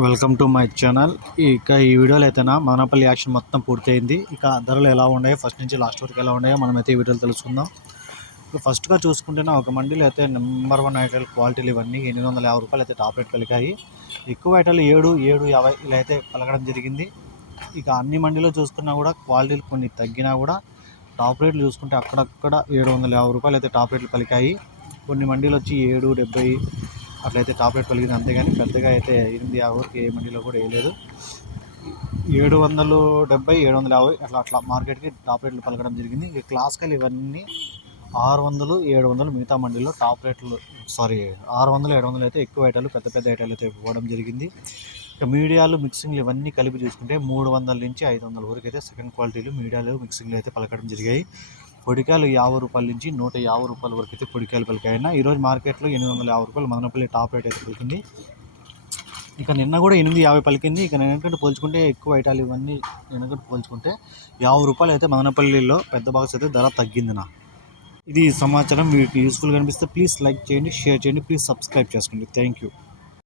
Welcome to my channel ఇక ఈ వీడియోలో అయితేనా మదనపల్లి యాక్షన్ మొత్తం పూర్తయింది. ఇక ధరలు ఎలా ఉన్నాయో? ఫస్ట్ నుంచి లాస్ట్ వరకు ఎలా ఉన్నాయో మనమైతే ఈ వీడియోలో తెలుసుకుందాం. ఇక ఫస్ట్గా చూసుకుంటేనే ఒక మండీలో అయితే నెంబర్ వన్ ఐటల్ క్వాలిటీలు ఇవన్నీ ఎనిమిది వందల యాభై రూపాయలు అయితే టాప్ రేట్ పలికాయి ఎక్కువ ఐటలు ఏడు ఏడు యాభై ఇలా అయితే పలకడం జరిగింది. ఇక అన్ని మండీలో చూసుకున్నా కూడా క్వాలిటీలు కొన్ని తగ్గినా కూడా టాప్ రేట్లు చూసుకుంటే అక్కడక్కడ ఏడు వందల యాభై రూపాయలు అయితే టాప్ రేట్లు పలికాయి కొన్ని మండీలు వచ్చి ఏడు డెబ్బై అట్లయితే టాప్ రేట్ పలికింది అంతేగాని పెద్దగా అయితే ఎనిమిది యాభై వరకు ఏ మండీలో కూడా వేయలేదు. ఏడు వందలు డెబ్బై ఏడు వందల యాభై అట్లా అట్లా మార్కెట్కి టాప్ రేట్లు పలకడం జరిగింది. ఇక క్లాసికల్ ఇవన్నీ ఆరు వందలు ఏడు వందలు మిగతా మండీలో టాప్ రేట్లు సారీ ఆరు వందలు ఏడు వందలు అయితే ఎక్కువ ఐటాలు పెద్ద పెద్ద ఐటాలు అయితే ఇవ్వడం జరిగింది. ఇక మీడియాలు మిక్సింగ్లు ఇవన్నీ కలిపి చూసుకుంటే మూడు వందల నుంచి ఐదు వందల వరకు అయితే సెకండ్ క్వాలిటీలు మీడియాలు మిక్సింగ్లు అయితే పలకడం జరిగాయి. పొడికాయలు యాభై రూపాయల నుంచి నూట యాభై రూపాయల వరకు అయితే పొడికాయలు పలికాయన ఈరోజు మార్కెట్లో ఎనిమిది వందల యాభై రూపాయలు మదనపల్లి టాప్ రేట్ అయితే పలికింది. ఇక నిన్న కూడా ఎనిమిది యాభై పలికింది. ఇక నిన్నకంటే పోల్చుకుంటే ఎక్కువ ఐటాలు ఇవన్నీ నిన్నకంటే పోల్చుకుంటే యాభై రూపాయలు అయితే మదనపల్లిలో పెద్ద బాక్స్ అయితే ధర తగ్గింది నా. ఇది సమాచారం. మీకు యూస్ఫుల్గా అనిపిస్తే ప్లీజ్ లైక్ చేయండి షేర్ చేయండి ప్లీజ్ సబ్స్క్రైబ్ చేసుకోండి. Thank you.